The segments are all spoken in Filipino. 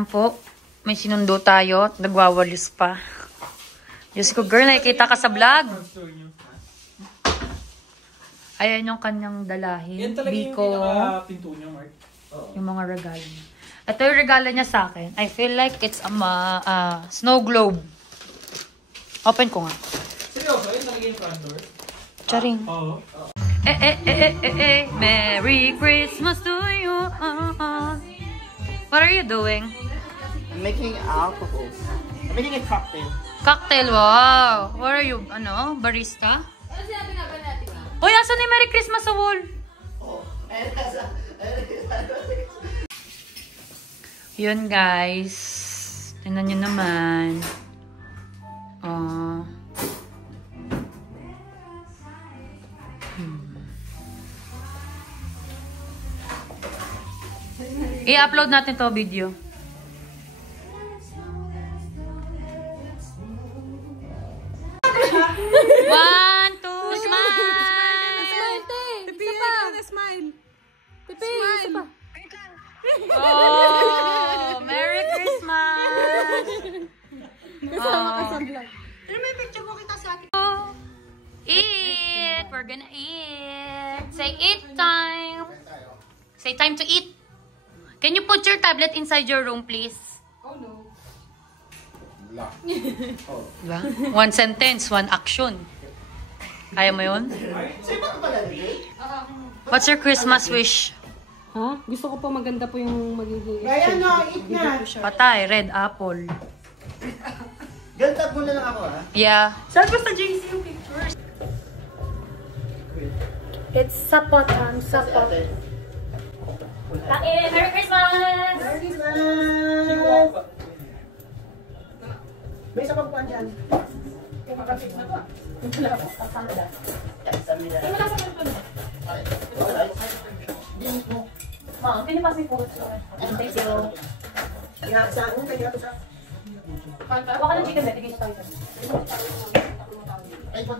Ayan po. May sinundo tayo. Nagwawalis pa. Diyos ko, girl, nakikita ka sa vlog. Ayan yung kanyang dalahin. Yan talaga Biko, yung pinaka-pinto niya, Mark. yung mga regalo niya. Ito yung regalo niya sa akin. I feel like it's a snow globe. Open ko nga. Seryoso, yun talaga yung front door? Charing. Oo. Merry Christmas to you. What are you doing? I'm making alcohol. I'm making a cocktail. Cocktail, wow. What are you, barista? Ano sinabi nga ba natin? Uy, asan ni Merry Christmas sa wall? Yun, guys. Tingnan nyo naman. I-upload natin to video. One, two, smile! Smile, te! Isa pa! Smile! Pepe, isa pa! Oh! Merry Christmas! Kasama ka sa vlog. Pero may picture mo kita sa akin. Eat! We're gonna eat! Say eat time! Say time to eat! Can you put your tablet inside your room, please? Oh no. Diba? One sentence, one action. Kaya mo yun? What's your Christmas wish? Ha? Gusto ko pa maganda po yung magiging Kaya na, eat na. Patay, red apple. Gantag muna lang ako, ha? Yeah. Saan ba sa JC yung pictures? It's sapot, sapot. Kain! Merry Christmas! Merry Christmas! May isa pang puan dyan. Mom, can you pass me food? Thank you. Saan? Kaya ito sa... Huwag ka ng chicken breast. Tigil tayo. Ay, po.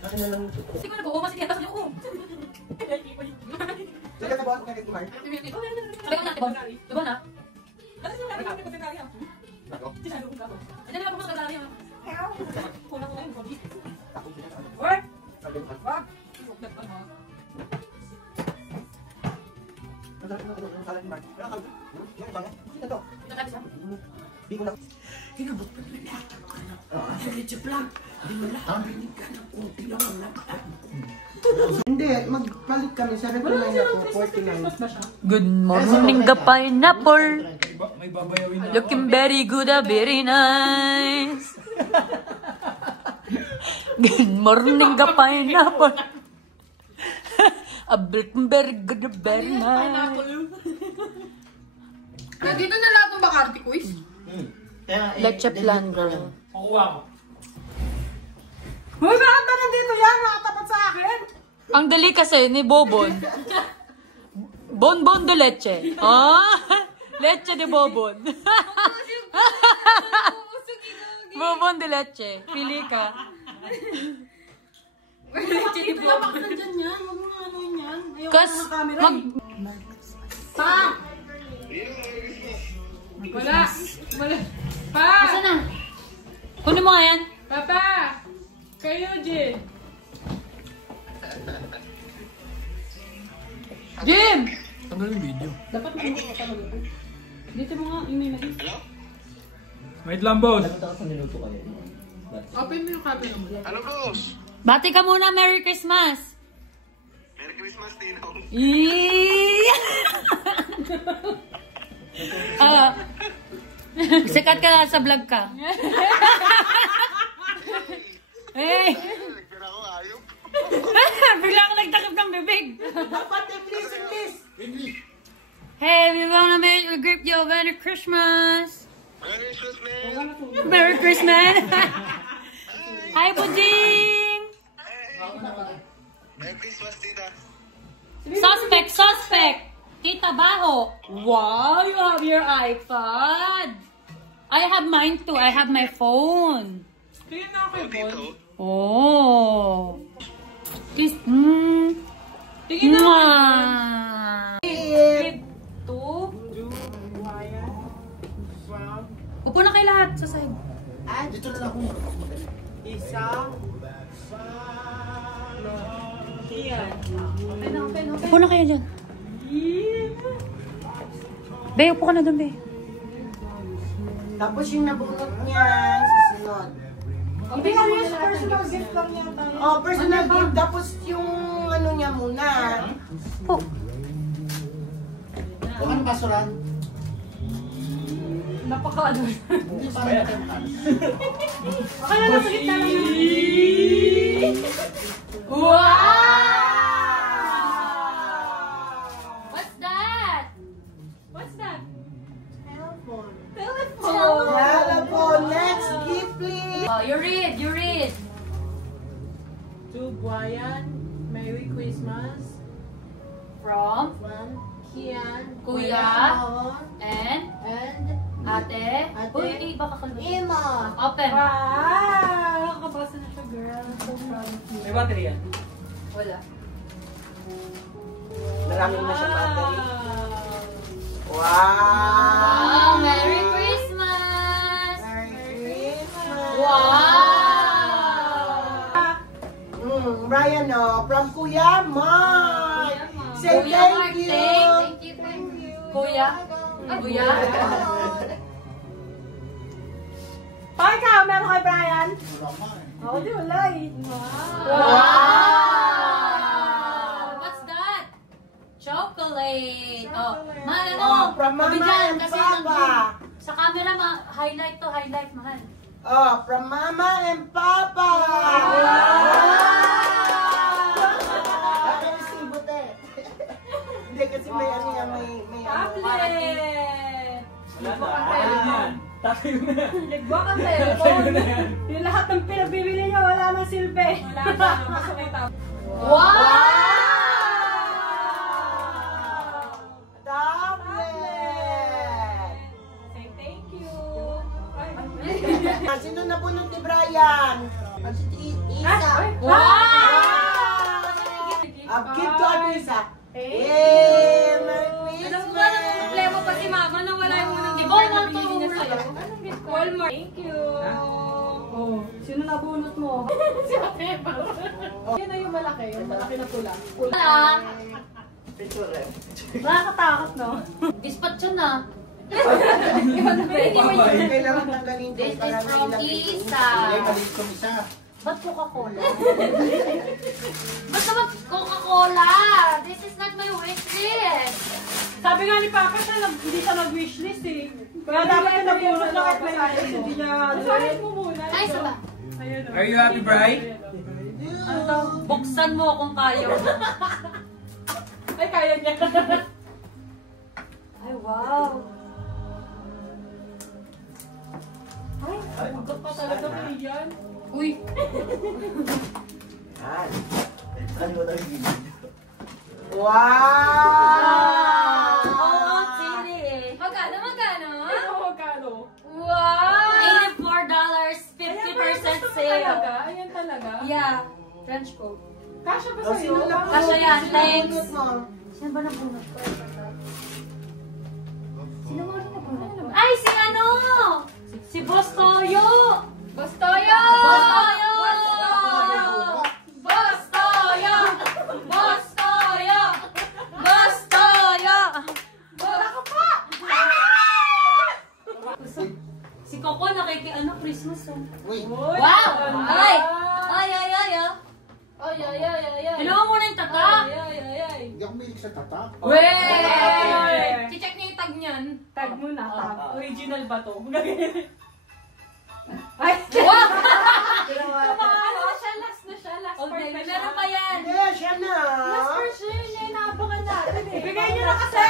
Akin na lang. Hindi ko na buo kasi kaya niyo. Sige na ba? Kaya ito, Mark? Sabay ko na, Tibon. Tibon na. Hindi na ako sa galari. Kulang ko na yung body. What? What? Kinabot pa nila lahat ang ano. Diretso lang. Hindi mo lang kaminig ka ng kunti lang ang lakaan. Hindi, magpalit kami. 79 ako, 49. Good morning, ka pineapple. May babayawin na ako. Looking very good, very nice. Good morning, ka pineapple. Looking very good, very nice. Nandito na lahat ng Bacardi quiz. Leche plan, girl. Kukuha ko. Hoy, bakit ba nandito yan? Nakatapat sa akin? Ang dali kasi ni Bobon. Bonbon de leche. Leche de Bobon. Bobon de leche. Pili ka. Leche di po. Bakit nandyan yan? Huwag mo nga ano yan. Kas, Pa! Wala. Wala. Pa! Asan na? Kunin mo nga yan. Papa! Kayo, Jin. Jim! Tanggal yung video. Dapat makuha ka talaga. Dito mo nga, yung may mais. Wait lang, boss. Open mo yung camera mo. Ano, boss? Bati ka muna, Merry Christmas! Merry Christmas, Ninong. Sikat ka sa vlog ka. Hey! Nagpira ko, ayop. Bigla ka nagtakip ng bibig. Dapat English, English. Hey, we wanna greet you Merry Christmas! Merry Christmas, man. Merry Christmas! Hi, Buding! Merry Christmas, tita. Suspect, suspect! Tita Baho! Wow, you have your iPad! I have mine too. I have my phone. Tingnan na ako yung phone. Oh! Kiss. Tingnan na ako. 2. harap sa side. Dito na lang ako. Isa. Upo na kayo dyan. Be, upo ka na dun, Be. Tapos yung nabunot niya, susunod. Ibigay niya sa personal gift lang niya tayo. Oh, personal gift. Tapos yung ano niya muna. Po. Kung ano basuran? Napaka-ano. Hindi parang Akala na sa gitna lang yun. What's that? What's that? Telephone. Telephone. Next gift, please. Oh, you read, you read. To Brian, Merry Christmas From from Kian, Kuya and and Ate. Ate. Uy, baka kalma. Emma. Open. Wow! Nakakabasa na siya, girl. So proud of you. May battery yan. Wala. Marami na siya battery. Wow, Wow! Merry Christmas! Merry Christmas! Wow! Brian, from Kuya Mark. Say Kuya thank Mark, you. thank you. Kuya? Kuya? Okay ka, meron kay Brian? Oo, di wala eh. Wow! What's that? Chocolate. Oh, Oh, from Mama Bigyan, and kasi Papa. sa camera, highlight to, highlight, mahal. Oh, from Mama and Papa. Nakaresibo, te. Hindi kasi may ano yan, may ano. Tablet! Wala na. Tagalin yan. Tagalin mo na. Nagbuwak ang Tagalin mo telephone. na yan. Yung lahat ng pinabibili niya, wala nang silbi. Wala na, basta may tablet. Tablet. Say thank you. Sino nabunot ni Brian? Isa. Gift to Anissa. Yay! Merry Alam mo ba na Christmas! problema pa si Mama na wala yung unang gift Ikaw na lang nabili niya to, sa'yo? wala. Anong gift? Walmart. Thank you. Oh, sino nabunot mo? Si Ate. Yan na yung malaki na pula. Wala. Nakakatakot, no? Dispatch yun na. Kailangan tanggalin This ko is para from may Isa. isa. Ba't Coca-Cola? Ba't naman Coca-Cola? This is not my wish list. Sabi nga ni Papa siya, hindi siya nag-wishlist eh. Kaya dapat yung nabunot na kahit may wishlist, hindi niya... Sahin mo muna. Ay, isa ba? Are you happy, Bri? Ano to? Buksan mo kung kaya. Ay, kaya niya. Ay, wow. Ay, magkat pa talaga kayo yan. Uy. Wow! Oo, chili eh. Magkano? Ito magkano? Wow! $84, 50% sale. Ayan talaga? Yeah. Trench coat. Kasha ba Oh, sa'yo? sino nabunot? Kasya yan, Sino thanks. nabunot mo? Sino ba nabunot ko? Sino ba nabunot ko? Ay, si ano? Si Boss Toyo! Boss Toyo! Boss Toyo! Boss Toyo! Boss Toyo! Boss Toyo! Wala ka pa! Si Coco ano, Christmas oh. Uy, Wow! Ay! Ay, ay, ay, ah. Ay, ay, ay, ay, ay. Ginawa mo na yung tatak. Ay, ay, ay, ay. hindi ako mahilig sa tatak. Wey! I-check niyo yung tag niyan. Tag mo na, tag. Original ba to? Ay! Wow! Ano siya? Last na siya. Last part Okay, na siya. meron pa yan. Hindi, siya na. Last part siya yun eh. Naabangan natin eh. Ibigay niyo na kasi.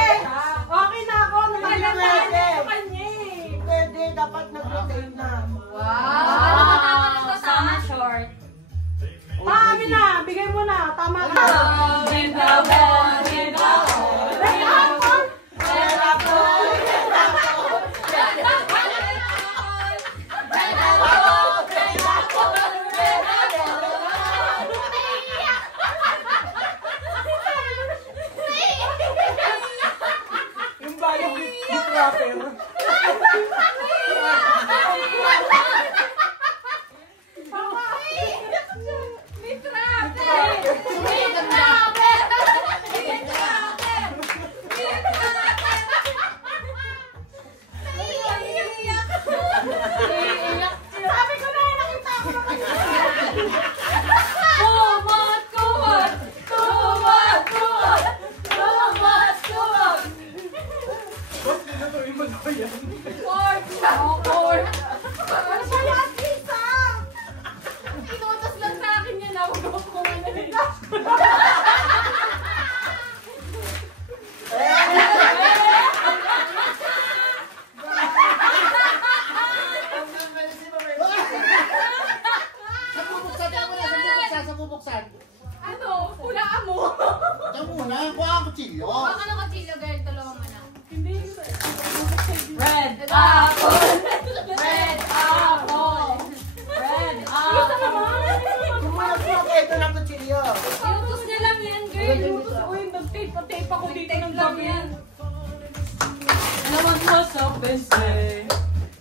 Okay na ako. Nagagandaan Pwede. niyo sa kanya eh. Pwede, dapat nag-rotate na. Ano ba tama na to? Sama short. Tama na. Bigay mo na. Tama na. Yung bagay gift wrapper. Four. Ano siya yan, Lisa? Inutos lang sa akin yan. Ako kung ano nila. Sa bubuksan. Ano? Hulaan mo. Diyan muna, kuha ang kutsilyo. Baka ng kutsilyo, girl. Tulungan mo na. Hindi. Red apple! Red apple! Red apple! Kumakas mo ito ng kutsilyo. Inutos niya lang yan, girl. Inutos ko yung nag-tape ako dito ng lang yan. Naman mo sa bense.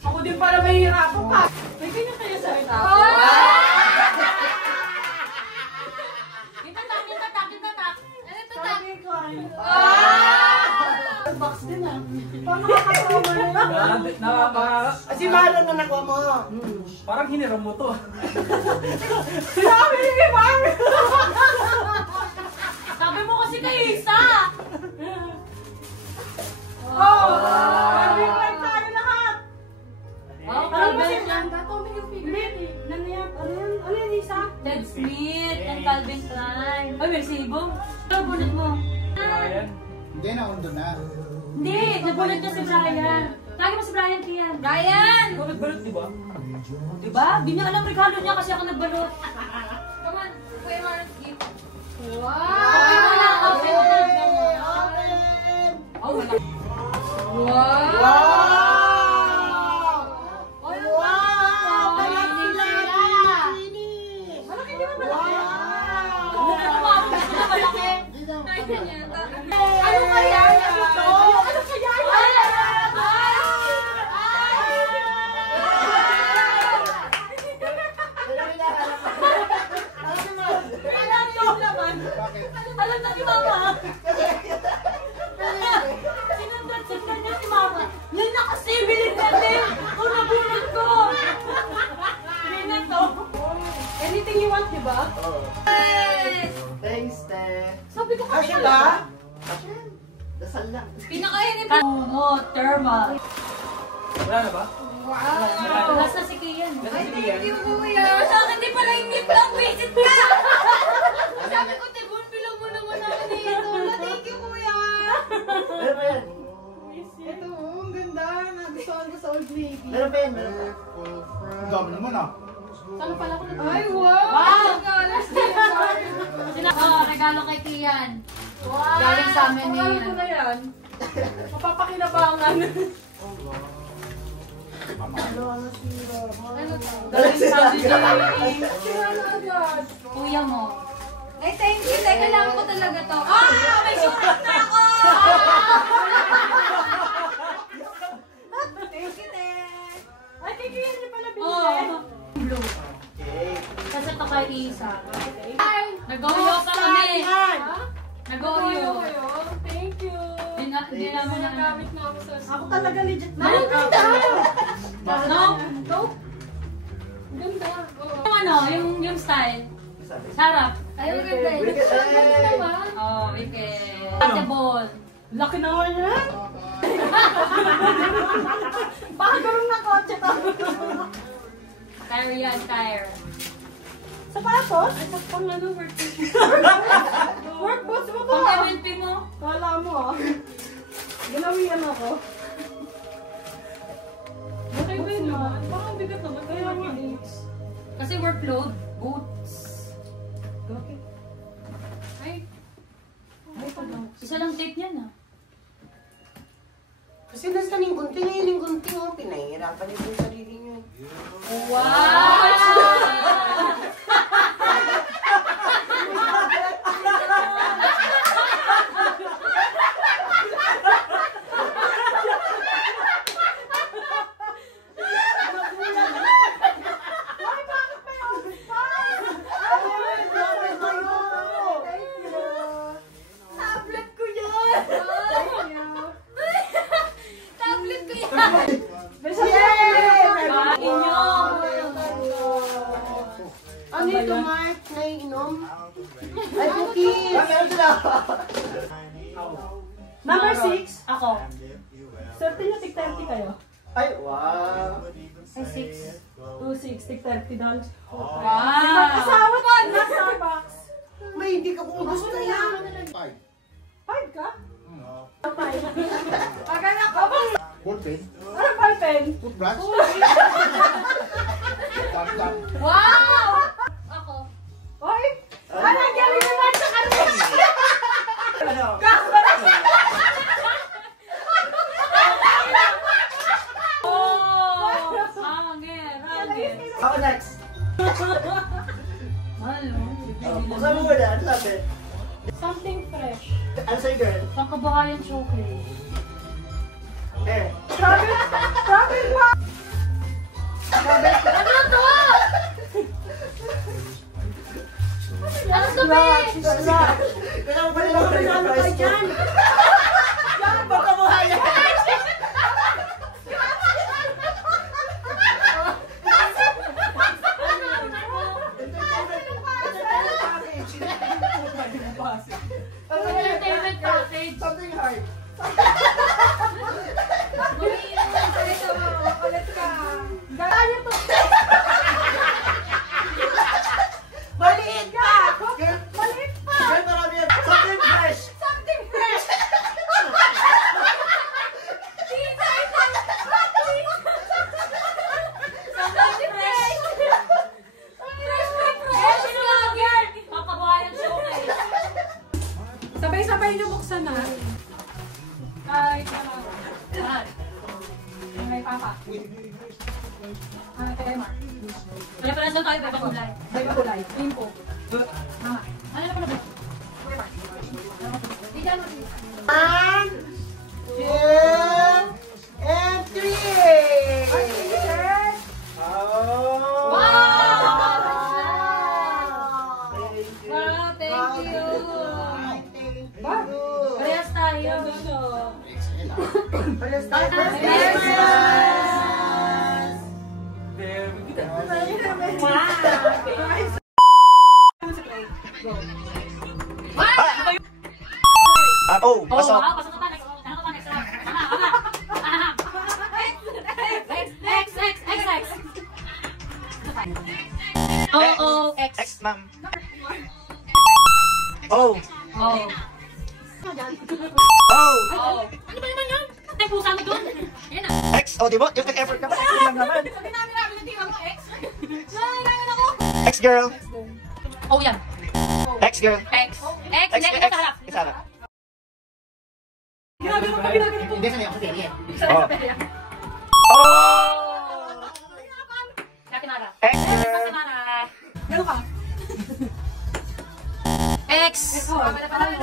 Ako din para mahihirapan pa. May ganyan kaya sa ito. Box din ah. Paano makakasama na? Si Marlon na nakuha mo. Parang hiniram mo to. Sabi ni Mar! Sabi mo kasi kay Isa! Sabi ko lang tayo lahat. Ano ba siya? Ano yan, Isa? Ted Smith and Calvin Klein. Ay, may sibong. Ano bunot mo? Hindi na, undo na. Hindi, nabunot na si Brian. Tagi mo si Brian, Kian. Brian! Ikaw nagbalot, di ba? Diba? Di niya alam regalo niya kasi ako nagbalot. Come on. Kuya Marlon's gift. Open mo lang, open mo lang. Open! Oh, wala. Wow! Wow! Kaya sila! Malaki di ba malaki? Ano kaya? Ano kaya yan? Alam na si Mama. Sinundan sa kanya si Mama. Yan na kasi, bilhin natin. Kung nabunod ko. Bilhin na to. Anything you want, di ba? Yes! Thanks, te. Sabi ko Kasya ba? Dasal lang. Pinakainit. Mo, thermal. Wala na ba? Wow! Nasa si Kian. Kasi sige yan. Kuya, sa akin di pala hindi lang visit ka. Sabi ko, Tebon, bilang mo naman ako dito. Thank you, Kuya. Meron pa yan. Ito, ang ganda. Nagustuhan ko sa Old Navy. Meron pa yan. Dami naman ah. Saan pala ko na? Ay, wow! Wow! Regalo. Regalo kay Kian. Wow! Galing sa amin ni... Pangalan ko na yan. Mapapakinabangan. Galing sa amin ni... Sira na agad. Kuya mo. Ay, thank you. Teka lang ko talaga to. May sukat na ako! Thank you, te. Ay, kaya niyo pala Oh. binili. Blue. Okay. Kasi ito kay Isa. Ay! Nag-uyo pa kami. Ha? Nag-uyo. Thank you. Hindi naman na... Nagamit na ako sa... Ako talaga legit na. Ang ganda! No? Nope. Ganda. Oo. Yung ano, yung style. Sarap. Ay, ang ganda. Ang ganda naman. Oh, wicked. Ate ball. Laki naman yan. Baka gano'n na kotse to. Tire yan, tire. Sapatos? Ay, pang ano, work. Work boots mo Pang ba? MNP mo. Kala mo ah. Ginawian ako. Okay ba yun naman? Parang bigat naman. Kaya nga eh. Kasi workload. Boots. Ay, Isa lang tape niyan ah. Kasi nasa ning gunting, ngayon yung gunting, oh, pinahihirapan niyo yung sarili niyo. Wow! tablet ko yan! Tablet ko yan! Inyo! Ano ito, Mark? Naiinom? Ay, cookies! Number 6. Ako. Swerte nyo, tig 30 kayo. Ay, wow. Ay, 6. 2, 6, tig 30 dollars. Wow! Asawa ko na Starbucks. May hindi ka kung gusto yan. 5 ka? 5. Agad ako. Ballpen? Ano ballpen? Toothbrush? Wow! Ako. Oy! Ano ang galing naman sa kanila? Oh! Hangin. Ako next. Ano? Buksan mo muna. Ano sabi? Something fresh. Ano sa'yo, girl? Pangkabahayan chocolate. Eh. Grabe pa! Ano to? Ano to, be? Kailangan mo pa rin ako price ko. Baka mo haya. Entertainment package. Something hard. Ulit ka. Gaya to. Maliit ka! Maliit pa! Girl, marami yan. Something fresh. Something fresh! Something fresh. Fresh lang yan. Pangkabahayan chocolate. Sabay-sabay niyo buksan na. Ay, may papa. Kaya Mark. Kaya pala daw tayo, ibang kulay. May kulay. Info. Mama. Ano na pala ba? Di dyan mo. 1, 2, and 3! Oh! Wow, thank you. Thank you. Parehas tayo. Parehas tayo. Very good. Oh, Oh, pasok. wow, pasok ka pa. Next. Ano ka pa? Next. X. O, X. X, ma'am. Oh. Oh. Oh. Oh. Ano ba naman yan? Ay, pusa mo dun. Yan na. X. Oh, di ba? Yung nag-effort ka pa. X lang naman. Sabi namin natira mo X. Nangyayon ako. X, girl. Oh, yan. X, girl. X. X. X, Next, X. sa harap. Isa lang. Ginagawa pa, ginagawa po. Hindi, sanay ako sa serye. Oh. Oh. Dati Mara. X, Dati girl. Mara. Meron ka? X. Oh,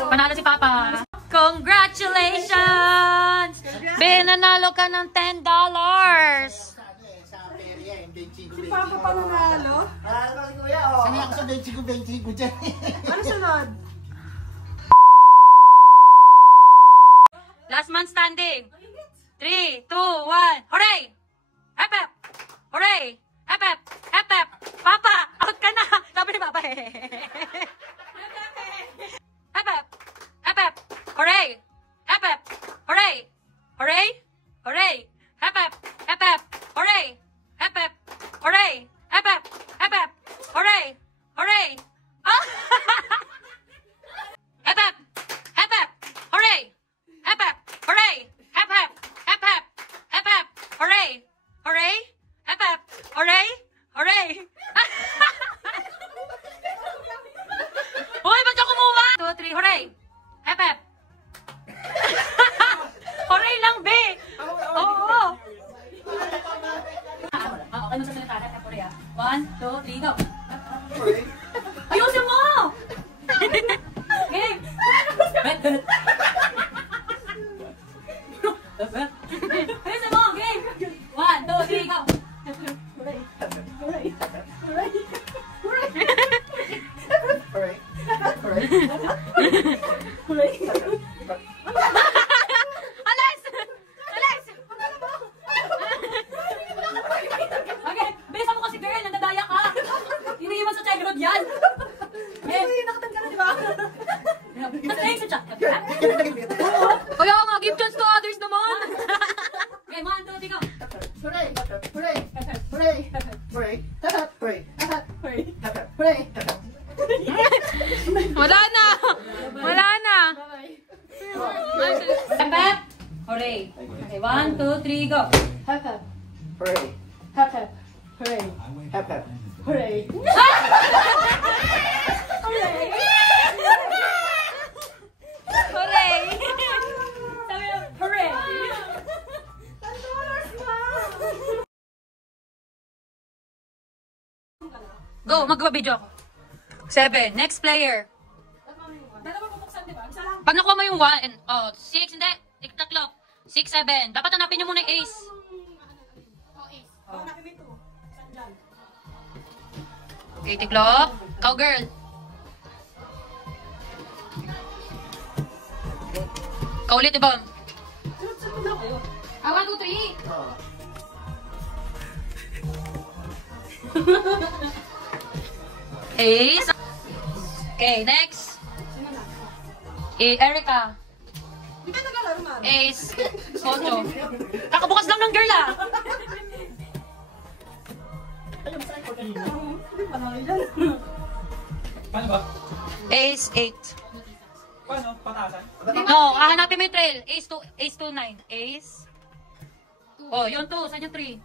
Panalo si Papa. Congratulations! Binanalo ka ng $10. Sa perya, yung 25. Si Papa pa nanalo? Ah, si kuya, oh. Sanay ako sa 25 dyan. Ano sunod? Last man standing. 3, 2, 1. Hooray! Hep hep! Hooray! Hep hep! Hep hep! Papa! Out ka na! Sabi ni Papa. Hep hep! Hep hep! Hooray! Hep hep! Hooray! Hooray! Hooray! Hep hep! Hep hep! Hooray! Hep hep! Hooray! Hep hep! Hep hep! Hooray! Hooray! Ah! Hep hep! Hep hep! Hooray! Hep hep! Hooray! Hep hep! Hep hep! Hep hep! Hooray! Hooray! Hep hep! Hooray! Hooray! hooray. Okay, 1, 2, 3, go. Hep hep. Hooray. Hep hep. Hooray. Hep hep. Hooray. Hooray! Hooray! Sabi mo, hooray! Go, magpa-video ako. 7. Next player. Dalawa bubuksan, di ba? Isa lang. Pag nakuha mo yung 1 and 6, hindi. Tiktaklo. 6, 7. Dapat hanapin nyo muna yung ace. Hanapin mo ito. Saan dyan? Okay, tiklop. Cowgirl. Kaulit, diba? Sunod-sunod lang kayo. 1, 2, 3. Ace. Okay, next. Sino na? Erica. Di ba naglalaro na? Ace. 8. Kakabukas lang ng girl ah. Hindi pa na yan. Paano ba? Ace 8. Paano? Patasan? No, hahanapin mo yung trail. Ace 2, 9. Ace. Oh, yun 2. Saan yung 3?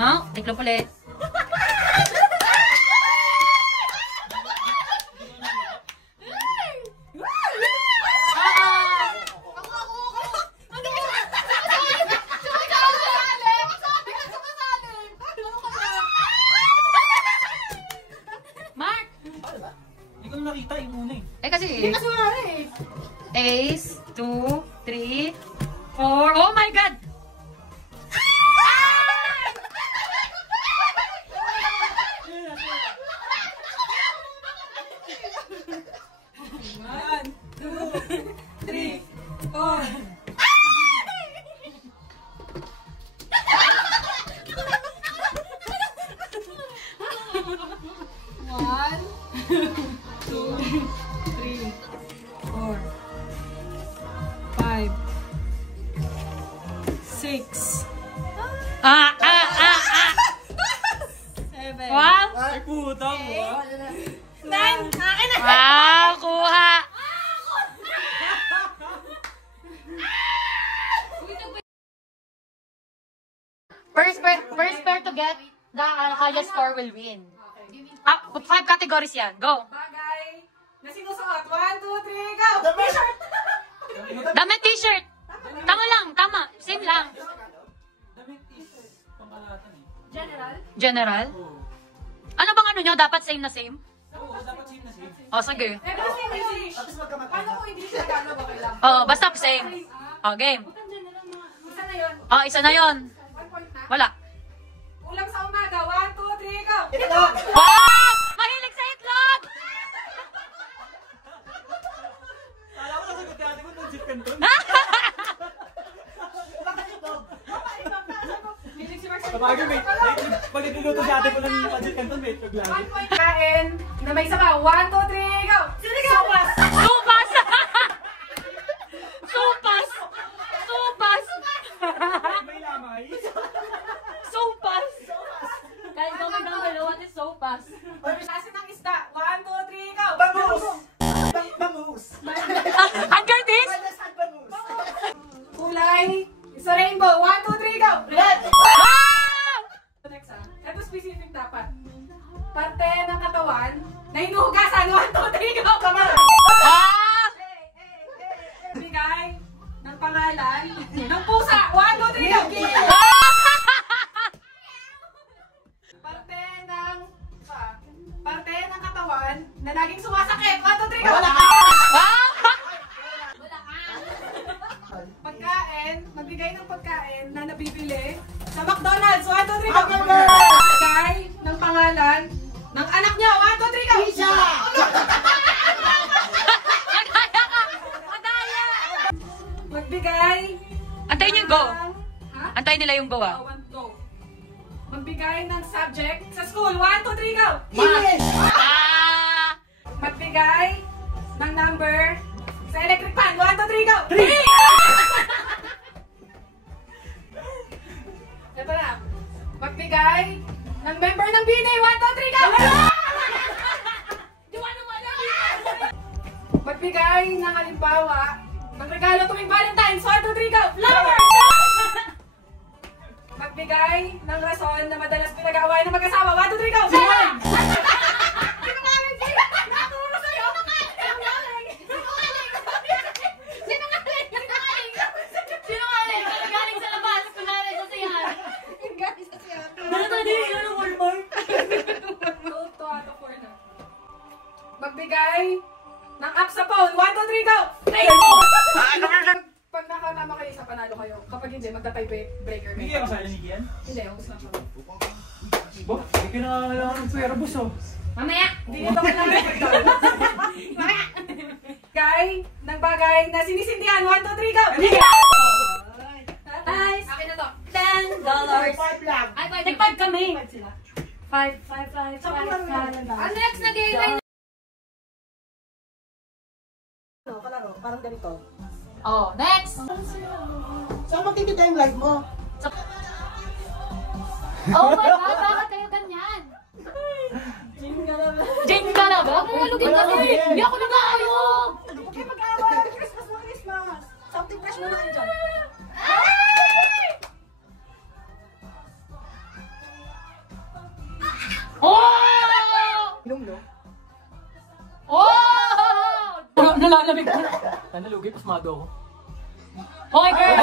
No? Tiklop ulit. Mark! Hindi ko na nakita yung una eh. Eh kasi, Kasi wala eh. Ace, 2, 3, 4. Oh my God! One, two, three, four. One, two, three, four, 5, 6, Ah! 7, Wow! Ay puta mo ah. 9. Akin na! Wow! Kuha! First pair to get the highest score will win. 5 categories yan. Go! Bagay na sinusuot. 1, 2, 3, go! T-shirt! Damit t-shirt! Tama lang, tama. Same lang. Damit t-shirt. Pangkalatan eh. General? General? Ano bang ano nyo? Dapat same na same? Oo, dapat same na same. O, sige. Eh, kasi English. Paano ko English na gano'n? Okay lang. O, basta same. O, game. Isa na yun. O, isa na yon. 1 point na. Wala. Ulam sa umaga. 1, 2, 3, go! Wow! Mahilig sa itlog! Kala ko nasagot natin kung nung jeep canton. Hilig si Marcel. Sabagay mate, pag niluluto si ate ko ng jeep canton mate, pag lagi. 1 point. Kain na may sabaw. 1, 2, 3, go! Sopas! Supas! Supas! Supas! May lamay. Supas! Guys, comment down below what is sopas. Klase ng isda. 1, 2, 3, go! Bangus! Bangus! Hanggang this? Kulay. Sa rainbow. 1, 2, 3, go! Red! Wow! Next ito specific dapat. Parte ng katawan na hinuhugasan. 1, 2, 3, go! Kamay! Ah! Bigay ng pangalan ng pusa. 1, 2, 3, go! Parte ng katawan na laging sumasakit. 1, 2, 3, go! Pagkain, magbigay ng pagkain na nabibili sa McDonald's. 1, 2, 3, go! Bigay ng pangalan ng anak niyo. 1, 2, 3, go! Pizza! Madaya ka! Madaya! Magbigay. Antayin niyo yung go. Ha? Antayin nila yung go ah. Go. Magbigay ng subject sa school. 1, 2, 3, go! English! Ah! Magbigay ng number sa electric fan. 1, 2, 3, go! 3! Ito na. Magbigay ng member ng BNA. 1, 2, 3, go! Di ba naman na? Magbigay ng halimbawa Magregalo tuwing Valentine's. 1, 2, 3, go! Flowers! Magbigay ng rason na madalas pinag-aawayan ng mag-asawa. 1, 2, 3, go! Sinungaling! Sinungaling! Naturo sa'yo! Sinungaling! Sinungaling! Sinungaling! Galing sa labas! Kunwari sa siyan! Galing sa siya. Nakadili ka ng Walmart! 2 out of 4 na. Magbigay ng app sa phone. 1, 2, 3, go! Thank you! Pag nakalama kayo sa panalo kayo, kapag hindi, magta-tie breaker kayo. Bigyan ko sa Nikki yan. Hindi, ako sa ako. Bo, hindi ko nangangailangan ng pera, boss, oh. Mamaya! Hindi nito kailangan magdala. Guy, ng bagay na sinisindihan. 1, 2, 3, go! Guys! Akin na to. $10! lang. Ay, nag-5 kami! 5 sila. 5. Ang next na game ay... Kalaro, parang ganito. Oh, next! Saan makikita yung live mo? Oh my God! Bakit kayo ganyan? Jane ka na ba? Kumalugin kasi! Hindi ako nag-aayog! Huwag kayo mag-away. Christmas na Christmas. Something fresh muna kayo dyan. Oh! Inom, no? Oh! Nalalamig ko. Nalugi, pasmado ako. Okay, girl!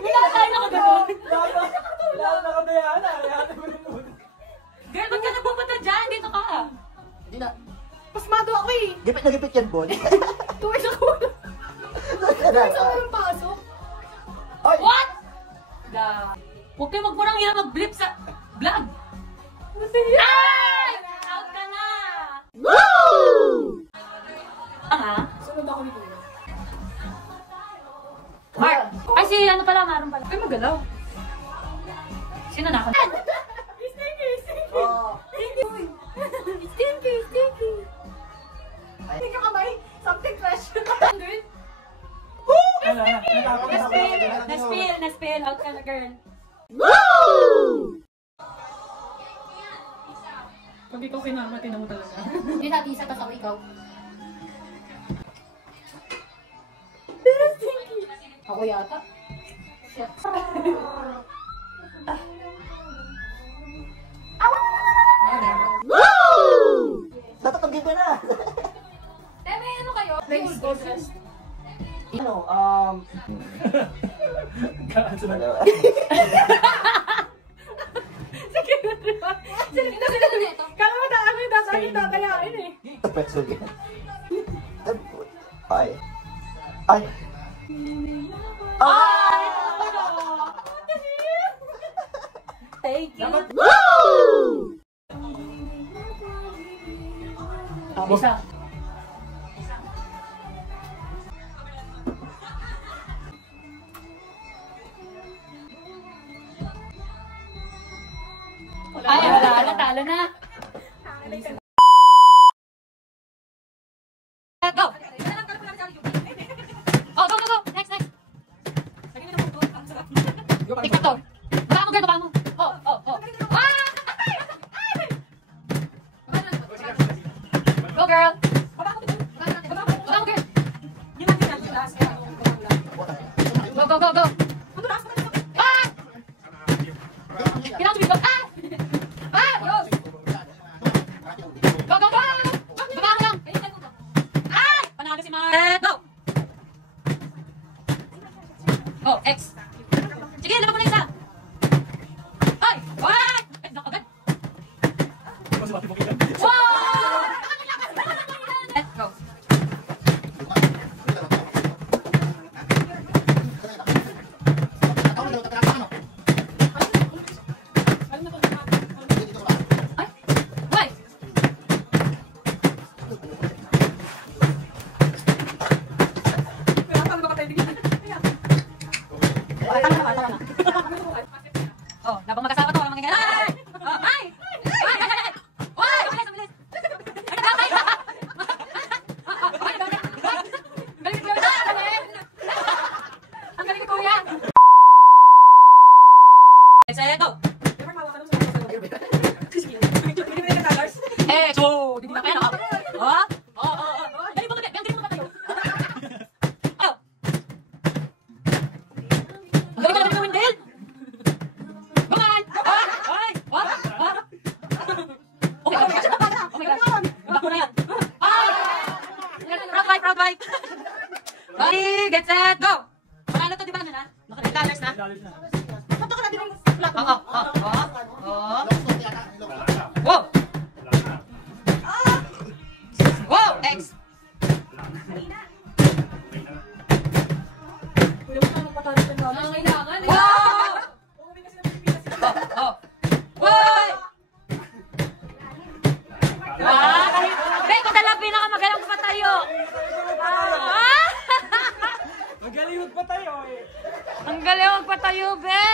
Pinakain ako ganun. Nakadayaan na, kaya mo nanood. Girl, ba't ka nagpupunta dyan? Dito ka. Hindi na. Pasmado ako eh. Gipit na gipit yan, Bon. Tuwid ako. Tuwid ako ng pasok. Ay! What? Huwag kayo magmurang yan mag-blip sa vlog. Ay! Out ka na! Woo! Aha. Sunod ako ni Kuya. Mark. Ay, si ano pala, Maroon pala. Ay, magalaw. Sino na ako? Stinky. Hindi ka kamay. Something fresh. Na-spill. Out ka na, girl. Pag ikaw kinama, tinan mo talaga. Hindi natin isa tapos ako ikaw. Ako yata. Shit. Tatatagin ka na! Teme, ano kayo? Next. Ano, Kala mo daan mo yung dadayain eh. Tapetso yan. Ay. Ay. Ay! Thank you. Isa. Ay, wala na, talo na. Go! Oh, go! Next. Ikaw. Baba mo, girl, baba mo. Oh. Ah! Go, girl. Baba mo, girl. Go. Ah! Kailangan tumigil. Ah! Yun. Go. Baba mo lang. Ah! Panalo si Mark. Go! Go, X. Sige, laban mo na isa. Ay! What? Agad. Wow! Let's go. Ay! Why? Oh, labang mag-asawa to, walang magiging. Ay! Ay! Bilis! Ay, nagkakay! Galing ko na! Ang galing ko yan! Let's go! Eh, so, hindi na kaya fight. Ready, get set, go! Panalo to, di ba? Ano na? $10 na? Punta ka na din yung flat. Oo. Wow! Wow! X! Kailangan. Wow! Umuwi kasi ng Pilipinas. Oh! Wow! Kung talagang pinakamagalang patayo. Magaling pa tayo eh. Ang galing magpatayo, be.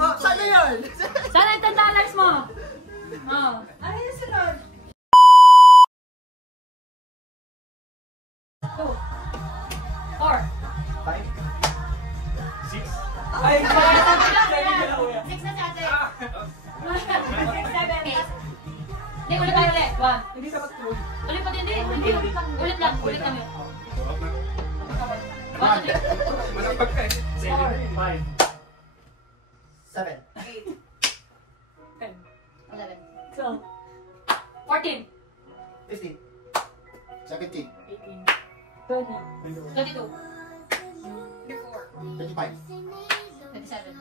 Oh, sana yun! Sana yung $10 mo. Oh. Ano yung sunod? 2, 4, 6. Ay, Six na si ate. 8. Hindi, ulit tayo ulit. 1. hindi sapat ko. Ulit pa din, hindi. Ulit lang, ulit kami. 1, 2, 3. Manapag ka eh. 5. 7. 11, 12, 14, 15. 17. 22, 25. 27,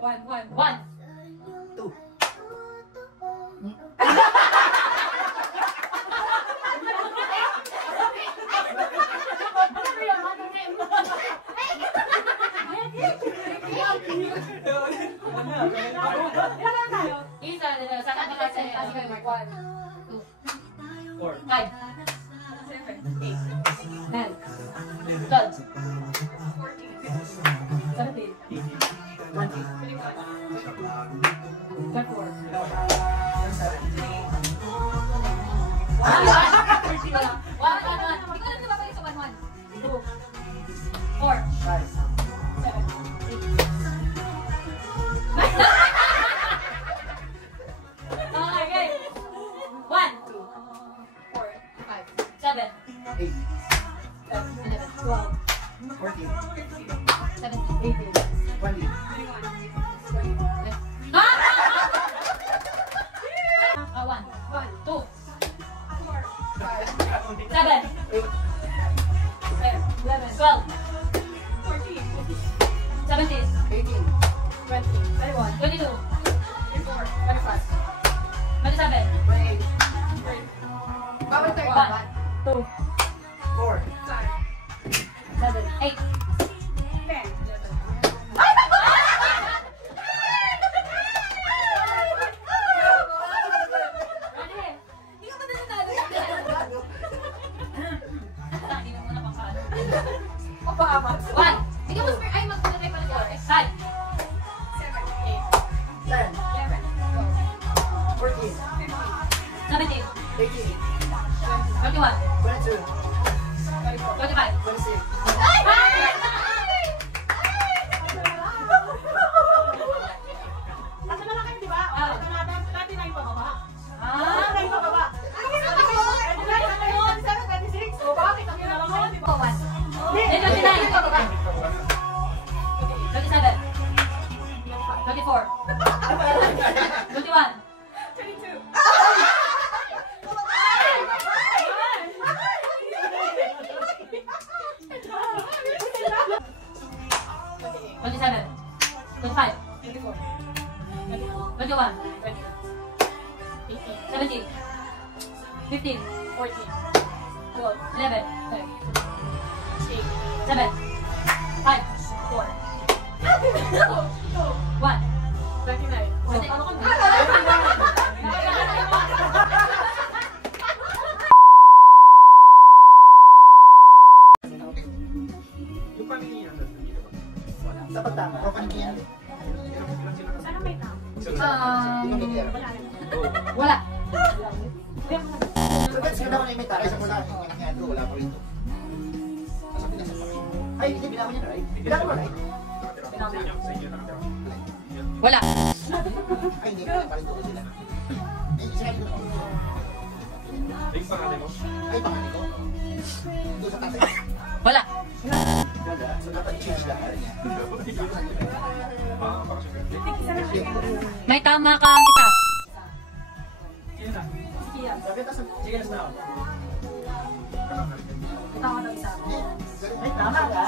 1, 1. 1. 2. Isa, sana ka kasi. 1, 2, 5, 7, 10, 12, 17, Wala. So guys, ganda ko na imita. Kaysa ko lang yung nangyari ko, wala ko rito. Nasa pinasa pa rin. Ay, hindi, binawa niya na, right? Binawa mo, right? Wala. Ay, hindi, pinapalit ko sila. Ay, sinabi ko. Ay, pangalan mo? Ay, pangalan ko. Doon sa tatay. Wala. So dapat change lahat niya. May tama kang isa. Sige, let's now. Tama na isa. Ay, tama ka.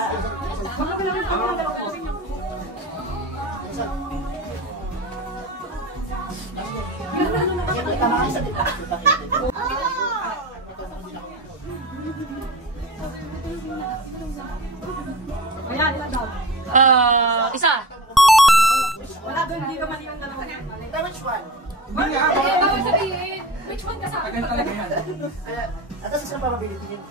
Siyempre, tama ka isa dito. Ayan, ilan daw? Isa. Wala doon, hindi ka mali ang dalawa. Which one? Bawal sabihin. Which one ka sa akin? Agad talaga yan. At sa isang probability yun.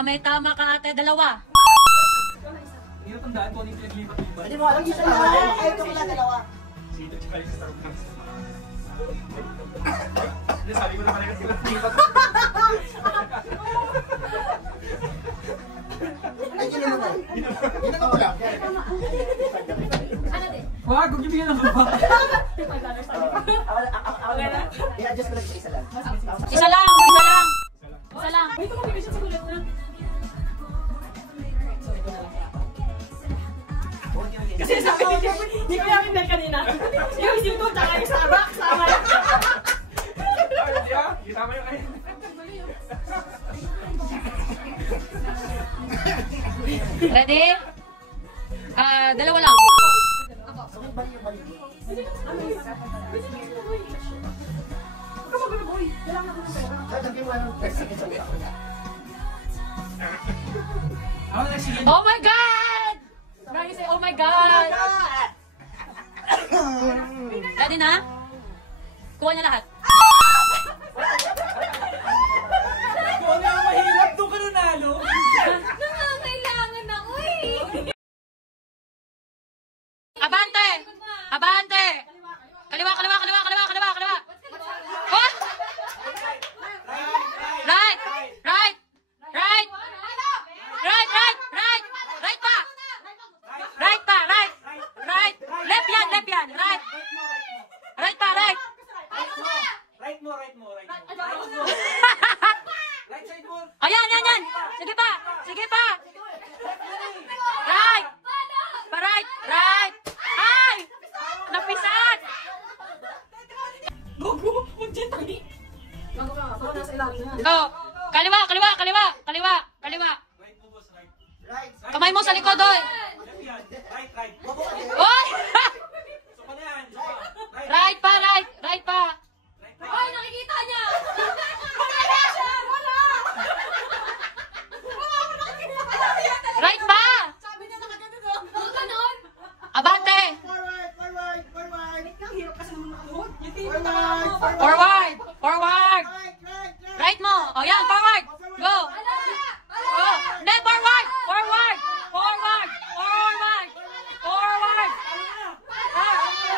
May tama ka ate, dalawa. Hindi na tandaan kung ano yung pinaglipat-lipat. Hindi mo alam isa lang. Ay, ito pala dalawa. Sino tsaka yung Starbucks? Hindi, sabi ko naman yung lipat. Ay, ginanong. Ginanong ko lang. Wag, huwag yung bigyan ng baba. I-adjust ko lang sa isa lang. Isa lang, isa lang. Isa lang. Wait, tumabigay siya sa gulat na. Kasi sabi ko, hindi ko namin dahil kanina. Yung isip ko, tsaka yung Starbucks, sama lang. Hindi ah, isama yung kayo. Ready? Dalawa lang. Oh my God! Ready say, oh my God! Ready na? Kuha niya lahat. Kung ano yung mahirap, doon ka nanalo. Nangangailangan ako eh! Abante! Abante! Kaliwa, kaliwa, kaliwa, kaliwa, kaliwa, kaliwa! Oh! Right! Right! Right! Right, right, right! Right pa! Right pa, right! Right! Left yan, left yan! Right! Right pa, right! Right mo, right mo, right mo. Right side mo. Ayan, yan, yan! Sige pa! Sige pa! Right! Pa, right! Right! Ay! Napisat! Gogo, punjin tali. Gago ka, ako nasa ilalim na. Go! Kaliwa, kaliwa, kaliwa! Kaliwa, kaliwa! Right mo, boss, right. Right. Kamay mo sa likod, oy! Left yan. Right, right. Oy! So, pa na yan. So, right. Right pa, right! Right pa! Right, right. Oy, nakikita niya! Right pa! Sabi niya nakagano no? Ganon. Abante! Forward, forward, forward. Ang hirap kasi naman makahood. Yung tipo Forward, na Forward! Forward! Right, right, right. Right mo! O yan, forward! Go! Oh, hindi, forward! Forward! Forward! Forward! Forward!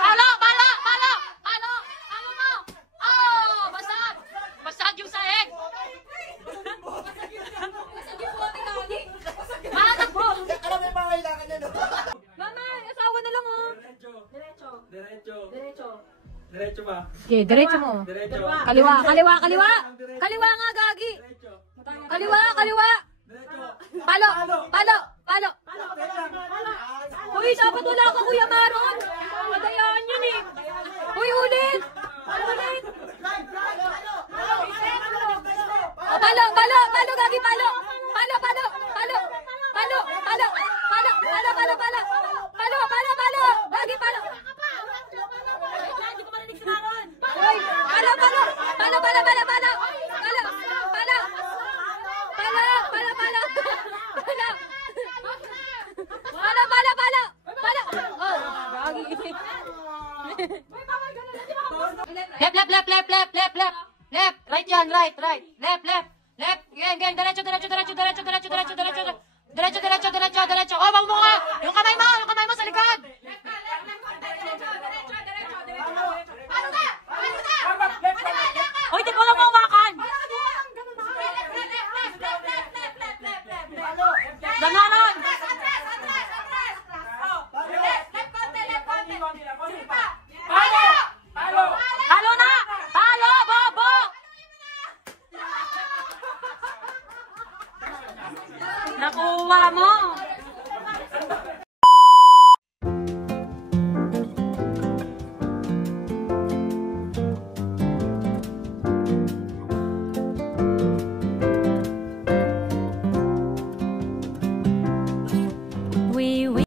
Palo! Palo! Palo! Palo! Palo mo! Oh! Basag! Basag yung sahig! Matakbo! Alam mo yung mga kailangan niya, no? Mama, asawa na lang oh! Diretso. Diretso. Diretso. Diretso. Diretso ba? Okay, diretso mo. Diretso. Kaliwa, kaliwa, kaliwa! Kaliwa nga, gagi! Diretso. Kaliwa, kaliwa! Diretso. Palo! Palo! Palo! Uy, dapat wala ka, Kuya Maron! Madayaan yun eh! Uy, ulit! Ulit! Oh, palo! Palo! Palo, gagi, palo! Palo! Palo! Palo! Palo! Palo! Palo! Palo! Palo! Palo! Palo! Palo! Palo! Gagi, palo! Uy! Palo! Palo! Palo! Palo! Palo! Palo! Palo! Palo! Palo! Palo! Palo! Palo! Palo! Palo! Palo! Palo! Palo! Oh, gagi. Left, left, left, left, left, left, left. Left. Right yan, right, right. Left, left. Left. Gang, gang. Diretso, diretso, diretso, diretso, diretso, diretso, diretso. Diretso, diretso, diretso.